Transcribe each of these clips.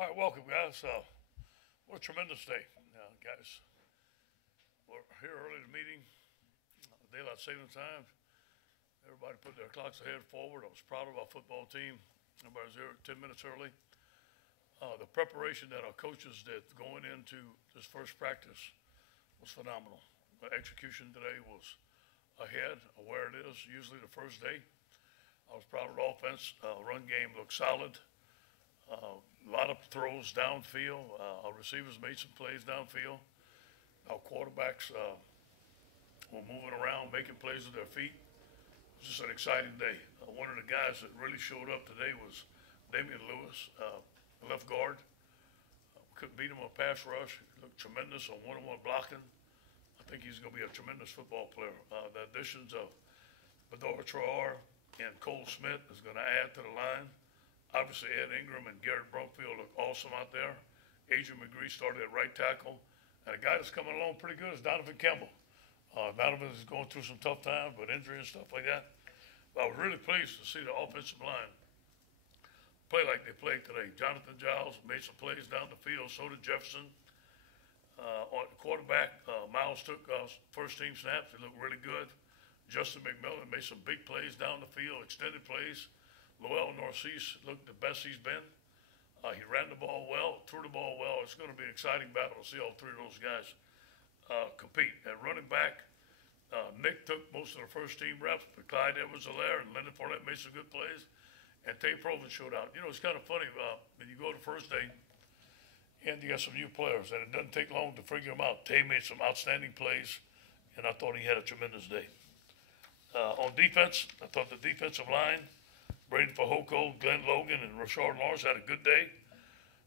All right, welcome, guys. What a tremendous day, guys. We're here early in the meeting, daylight saving time. Everybody put their clocks ahead forward. I was proud of our football team. Everybody was here 10 minutes early. The preparation that our coaches did going into this first practice was phenomenal. The execution today was ahead of where it is usually the first day. I was proud of the offense. Run game looked solid. A lot of throws downfield. Our receivers made some plays downfield. Our quarterbacks were moving around, making plays with their feet. It was just an exciting day. One of the guys that really showed up today was Damian Lewis, left guard. Couldn't beat him on pass rush. He looked tremendous on one-on-one blocking. I think he's going to be a tremendous football player. The additions of Ed Orgeron and Cole Smith is going to add to the line. Obviously, Ed Ingram and Garrett Brumfield look awesome out there. Adrian McGree started at right tackle. And a guy that's coming along pretty good is Donovan Campbell. Donovan is going through some tough times with injury and stuff like that. But I was really pleased to see the offensive line play like they played today. Jonathan Giles made some plays down the field. So did Jefferson. On the quarterback, Miles took first team snaps. He looked really good. Justin McMillan made some big plays down the field, extended plays. Lowell Narcisse looked the best he's been. He ran the ball well, threw the ball well. It's going to be an exciting battle to see all three of those guys compete. At running back, Nick took most of the first team reps, but Clyde Edwards-Helaire and Leonard Fournette made some good plays. And Tay Proven showed out. You know, it's kind of funny when you go to the first day and you got some new players, and it doesn't take long to figure them out. Tay made some outstanding plays, and I thought he had a tremendous day. On defense, I thought the defensive line, Braden Fajoko, Glenn Logan, and Rashard Lawrence had a good day.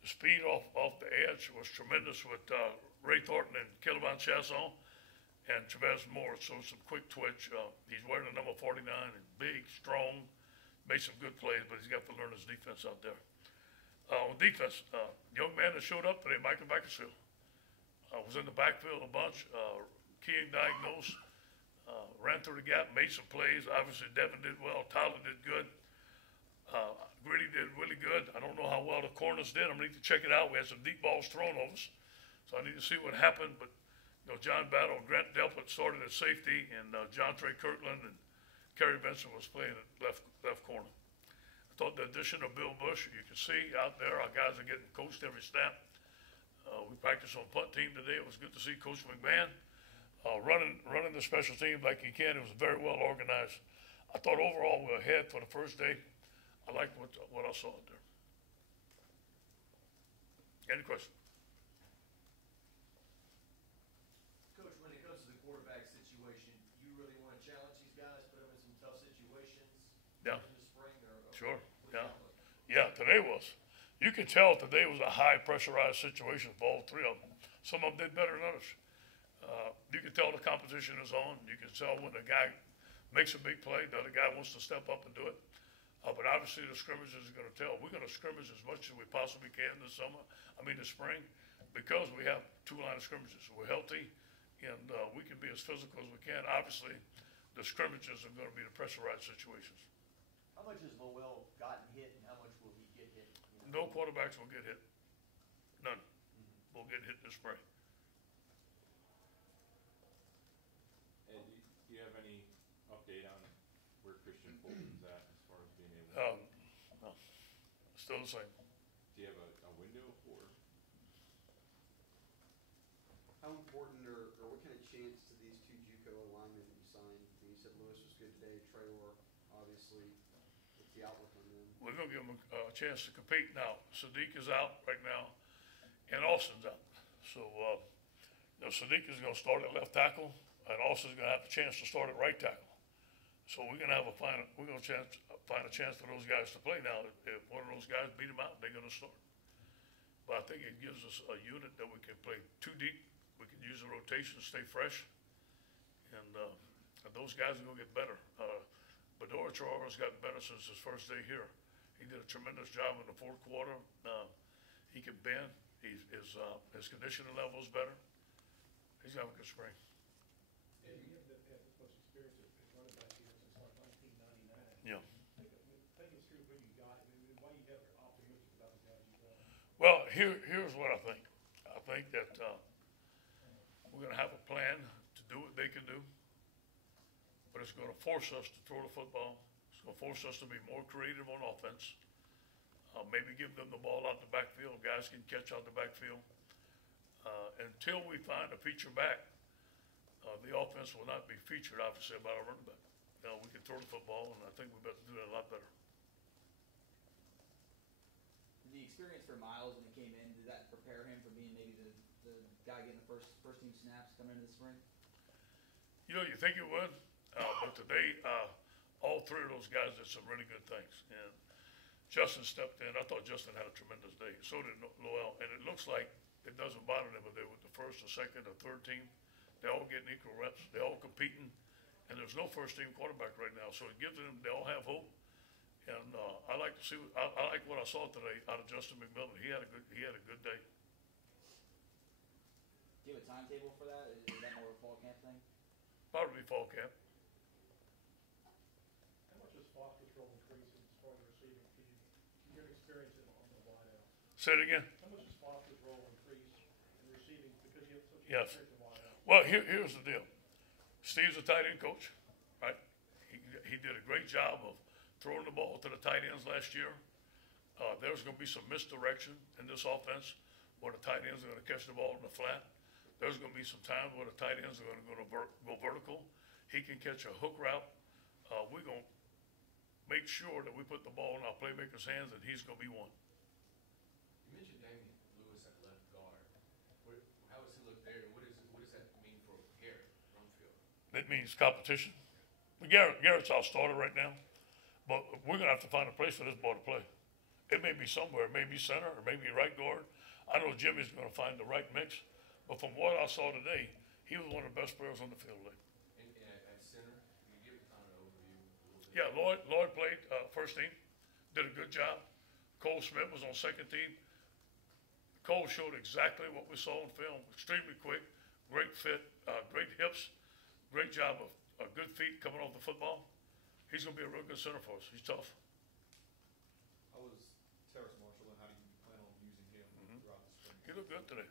The speed off the edge was tremendous with Ray Thornton and Kelvin Chasson and Travis Moore. So some quick twitch. He's wearing the number 49 and big, strong, made some good plays, but he's got to learn his defense out there. On defense, young man that showed up today, Michael Beckersfield, was in the backfield a bunch, keying diagnosed, ran through the gap, made some plays. Obviously, Devin did well. Tyler did good. Gritty did really good. I don't know how well the corners did. I need to check it out. We had some deep balls thrown over us, so I need to see what happened. But John Battle, Grant Delpit started at safety, and John Trey Kirkland and Kerry Benson was playing at left corner. I thought the addition of Bill Bush, you can see out there, our guys are getting coached every snap. We practiced on punt team today. It was good to see Coach McMahon running the special team like he can. It was very well organized. I thought overall we were ahead for the first day. I liked what I saw out there. Any questions? Coach, when it comes to the quarterback situation, you really want to challenge these guys, put them in some tough situations Yeah. in the spring? Sure. Yeah. Yeah, today was. You could tell today was a high pressurized situation for all three of them. Some of them did better than others. You can tell the competition is on. You can tell when the guy makes a big play, the other guy wants to step up and do it. But obviously the scrimmages are going to tell. We're going to scrimmage as much as we possibly can this spring, because we have two line of scrimmages. We're healthy, and we can be as physical as we can. Obviously, the scrimmages are going to be the pressurized situations. How much has Lowell gotten hit, and how much will he get hit? No quarterbacks will get hit. None will get hit this spring. Ed, do you have any update on where Christian Fulton's at as far as being able to? No, still the same. Do you have a window for? How important or what kind of chance to these two JUCO linemen that you signed? You said Lewis was good today, Traylor, obviously. What's the outlook on them? We're going to give them a chance to compete now. Sadiq is out right now, and Austin's out. So, Sadiq is going to start at left tackle, and Austin's going to have a chance to start at right tackle. So we're going to find a chance for those guys to play now. If one of those guys beat them out, they're going to start. But I think it gives us a unit that we can play too deep. We can use the rotation, stay fresh, and those guys are going to get better. But Orgeron has gotten better since his first day here. He did a tremendous job in the fourth quarter. He can bend. His conditioning level is better. He's having a good spring. Yeah, you have this much experience as running back here since like 1999. Yeah. Take us through what you got and why you have optimistic about the guys you got. Well, Here's what I think. I think that, we're gonna have a plan to do what they can do, but it's gonna force us to throw the football. It's gonna force us to be more creative on offense. Maybe give them the ball out the backfield. Guys can catch out the backfield. Until we find a feature back, the offense will not be featured, obviously, about our running back. We can throw the football, and I think we better do that a lot better. The experience for Miles when he came in, did that prepare him for being maybe the guy getting the first team snaps coming into the spring? You think it would, but today, all three of those guys did some really good things. And Justin stepped in. I thought Justin had a tremendous day. So did Lowell. And it looks like it doesn't bother them if they're with the first or second or third team. They're all getting equal reps. They're all competing. And there's no first team quarterback right now. So it gives them, they all have hope. And I like to see. I like what I saw today out of Justin McMillan. He had a good day. Do you have a timetable for that? Is that more of a fall camp thing? Probably fall camp. How much does Foster's role increase as far as receiving? Can you get experience on the wideout? Say it again. How much does Foster's role increase in receiving because you have such a Yes. restricted wideout? Well, here's the deal. Steve's a tight end coach, right? He did a great job of throwing the ball to the tight ends last year. There's going to be some misdirection in this offense where the tight ends are going to catch the ball in the flat. There's going to be some times where the tight ends are going to go vertical. He can catch a hook route. We're going to make sure that we put the ball in our playmaker's hands, and he's going to be one. You mentioned Damian Lewis at left guard. How does he look there, and what does that mean for Garrett Rumfield? That means competition. Garrett's our starter right now, but we're going to have to find a place for this ball to play. It may be somewhere. It may be center, or maybe right guard. I know Jimmy's going to find the right mix, but from what I saw today, he was one of the best players on the field today. And at center, can you give kind of an overview a little bit? Yeah, Lloyd played first team, did a good job. Cole Smith was on second team. Cole showed exactly what we saw on film. Extremely quick, great fit, great hips, great job of good feet coming off the football. He's going to be a real good center for us. He's tough. How was Terrace Marshall, and how do you plan on using him throughout the spring? He looked good today.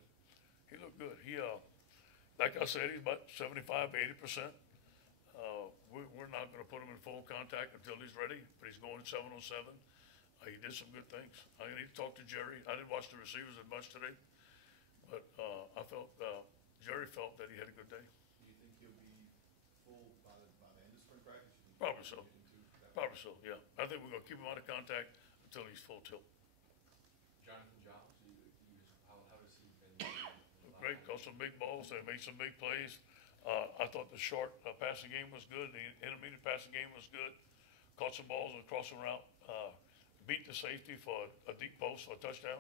He looked good. He, like I said, he's about 75, 80%. We're not going to put him in full contact until he's ready, but he's going 7 on 7. He did some good things. I need to talk to Jerry. I didn't watch the receivers as much today, but I felt Jerry felt that he had a good day. Do you think he'll be full by the end of spring practice? You think Probably he'll so. get into that? Probably so, yeah. I think we're going to keep him out of contact until he's full tilt. Jonathan Giles, how has he been? Great, caught some big balls. They made some big plays. I thought the short passing game was good. The intermediate passing game was good. Caught some balls on the crossing route. Beat the safety for a deep post for a touchdown.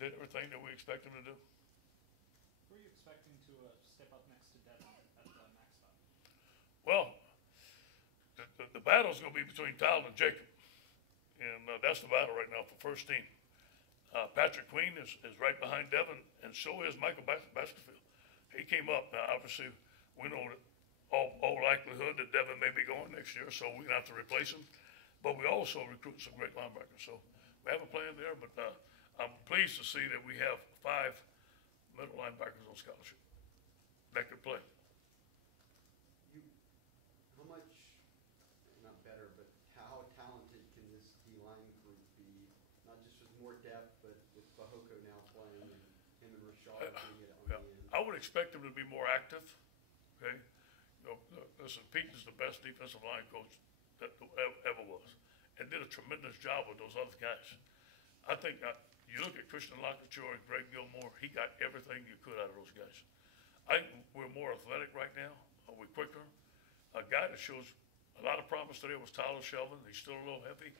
Did everything that we expect him to do. Who are you expecting to step up next to Devin at the max spot? Well, the battle's going to be between Tyler and Jacob. And that's the battle right now for first team. Patrick Queen is right behind Devin, and so is Michael Baskerville. He came up. Now, obviously, we know that all likelihood that Devin may be going next year, so we're going to have to replace him. But we also recruit some great linebackers. So we have a plan there, but I'm pleased to see that we have 5 middle linebackers on scholarship that could play. How much, not better, but how talented can this D-line group be? Not just with more depth, but with Bahoko now playing and him and Rashad being it on the end. I would expect him to be more active. Okay, listen, Pete is the best defensive line coach that ever was, and did a tremendous job with those other guys. I think you look at Christian Lockature and Greg Gilmore. He got everything you could out of those guys. I think we're more athletic right now. We're quicker. A guy that shows a lot of promise today was Tyler Shelvin. He's still a little heavy,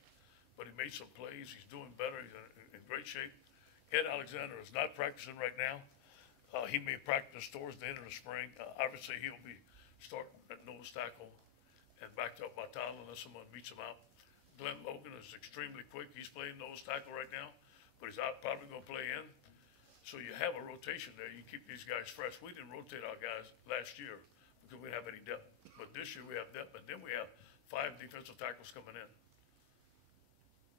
but he made some plays. He's doing better. He's in great shape. Ed Alexander is not practicing right now. He may practice towards the end of the spring. Obviously, he'll be starting at nose tackle and backed up by Tyler unless someone beats him out. Glenn Logan is extremely quick. He's playing nose tackle right now, but he's probably going to play in. So you have a rotation there. You keep these guys fresh. We didn't rotate our guys last year because we didn't have any depth. But this year we have depth, and then we have 5 defensive tackles coming in.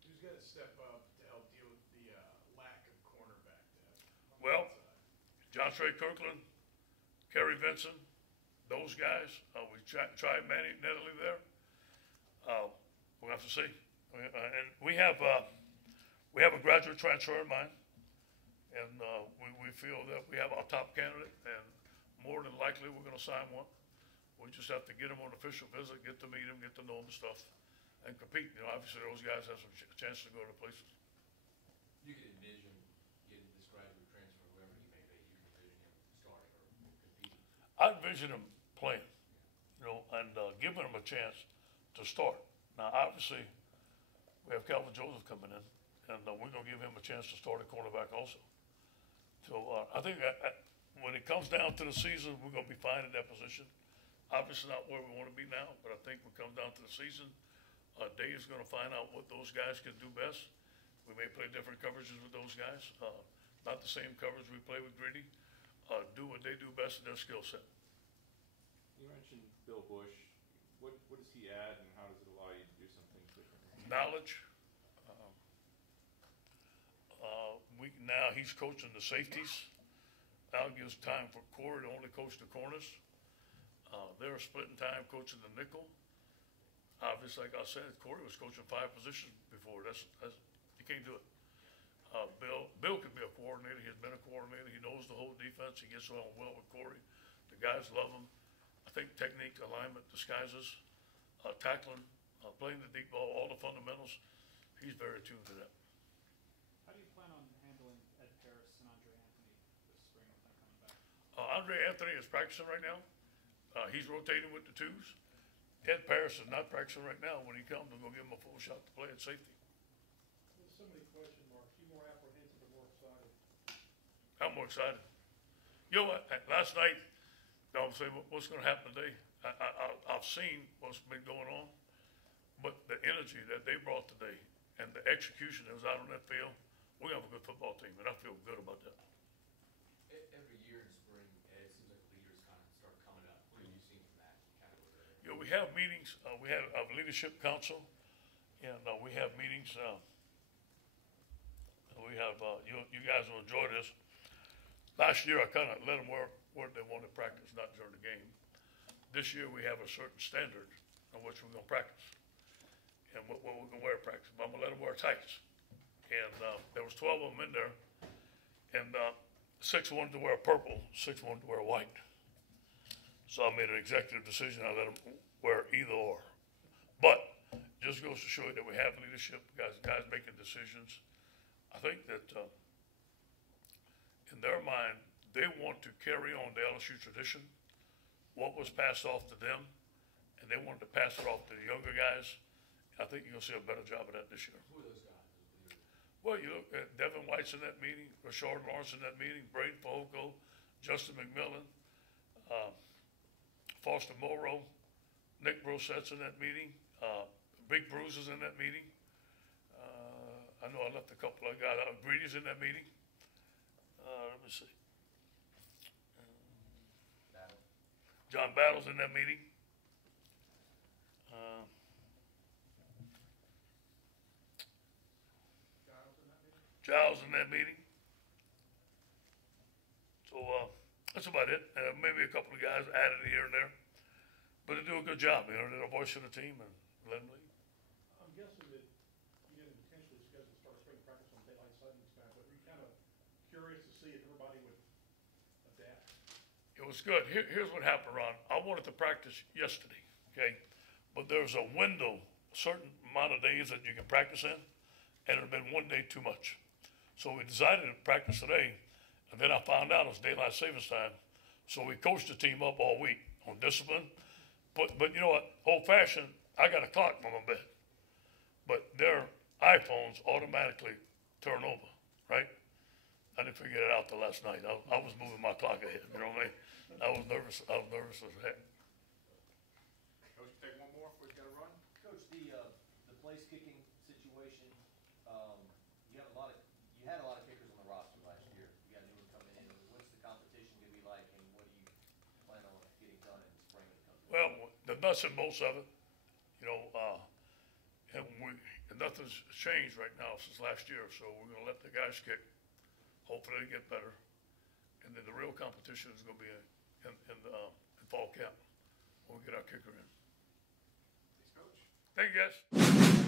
Who's got to step up to help deal with the lack of cornerbacks Well, John Trey Kirkland, Kerry Vinson, those guys, we tried Manny Nettily there. We'll have to see. And we have a graduate transfer in mind, and we feel that we have our top candidate, and more than likely we're going to sign one. We just have to get them on an official visit, get to meet them, get to know them and stuff, and compete. You know, obviously those guys have some chance to go to places. You could envision getting this graduate transfer, whoever he may be, you can envision him starting or competing. I envision them playing, you know, and giving them a chance to start. Now, obviously, we have Calvin Joseph coming in, and we're going to give him a chance to start at cornerback also. So I think when it comes down to the season, we're going to be fine in that position. Obviously not where we want to be now, but I think when it comes down to the season, Day is going to find out what those guys can do best. We may play different coverages with those guys, not the same coverage we play with Greedy. Do what they do best in their skill set. You mentioned Bill Bush. What does he add, and how does it allow you to do some things differently? Knowledge. Now he's coaching the safeties. Now gives time for Corey to only coach the corners. They're splitting time coaching the nickel. Obviously, like I said, Corey was coaching 5 positions before. That's you can't do it. Bill could be a coordinator. He's been a coordinator. He knows the whole defense. He gets along well with Corey. The guys love him. I think technique, alignment, disguises, tackling, playing the deep ball, all the fundamentals. He's very attuned to that. How do you plan on handling Ed Paris and Andre Anthony this spring with them coming back? Andre Anthony is practicing right now. He's rotating with the 2s. Ed Paris is not practicing right now. When he comes, we're going to give him a full shot to play at safety. There's so many question marks. You more apprehensive or more excited? I'm more excited. You know what? Last night, I was saying, what's going to happen today? I've seen what's been going on, but the energy that they brought today and the execution that was out on that field, we have a good football team, and I feel good about that. Every year in spring, it seems like leaders kind of start coming up. What have you seen from that category? You know, we have meetings. We have a leadership council, and we have meetings. We have you guys will enjoy this. Last year, I kind of let them wear what they want to practice, not during the game. This year, we have a certain standard on which we're going to practice and what we're going to wear at practice. But I'm going to let them wear tights. And there was 12 of them in there, and 6 wanted to wear purple, 6 wanted to wear white. So I made an executive decision. I let them wear either or. But just goes to show you that we have leadership, guys making decisions. I think that in their mind, they want to carry on the LSU tradition, what was passed off to them, and they wanted to pass it off to the younger guys. I think you're going to see a better job of that this year. Who are those guys? Well, you look at Devin White's in that meeting, Rashard Lawrence in that meeting, Braden Fehoko, Justin McMillan, Foster Morrow, Nick Brosette's in that meeting, Big Bruce is in that meeting. I know I left a couple of guys out. Greedy's in that meeting. Let me see. John Battle's in that meeting. Giles in that meeting. So that's about it. Maybe a couple of guys added here and there, but they do a good job. You know, they're a voice of the team and let them lead. I'm guessing that you didn't intentionally schedule to start spring practice on daylight savings time, but were you kind of curious to see if everybody would adapt? It was good. Here's what happened, Ron. I wanted to practice yesterday, okay? But there's a window, a certain amount of days that you can practice in, and it had been one day too much. So we decided to practice today, and then I found out it was daylight savings time. So we coached the team up all week on discipline. But you know what? Old-fashioned, I got a clock on my bed. But their iPhones automatically turn over, right? I didn't figure it out till last night. I was moving my clock ahead, you know what I mean? I was nervous as heck. Coach, take one more before we gotta run. Coach, the place kicking situation, you had a lot of kickers on the roster last year. You got a new one coming in. What's the competition gonna be like, and what do you plan on getting done in the spring when it comes to Well, the nuts and bolts of it, you know, and nothing's changed right now since last year, so we're gonna let the guys kick. Hopefully they get better. And then the real competition is gonna be in fall camp, when we get our kicker in. Thanks, Coach. Thank you, guys.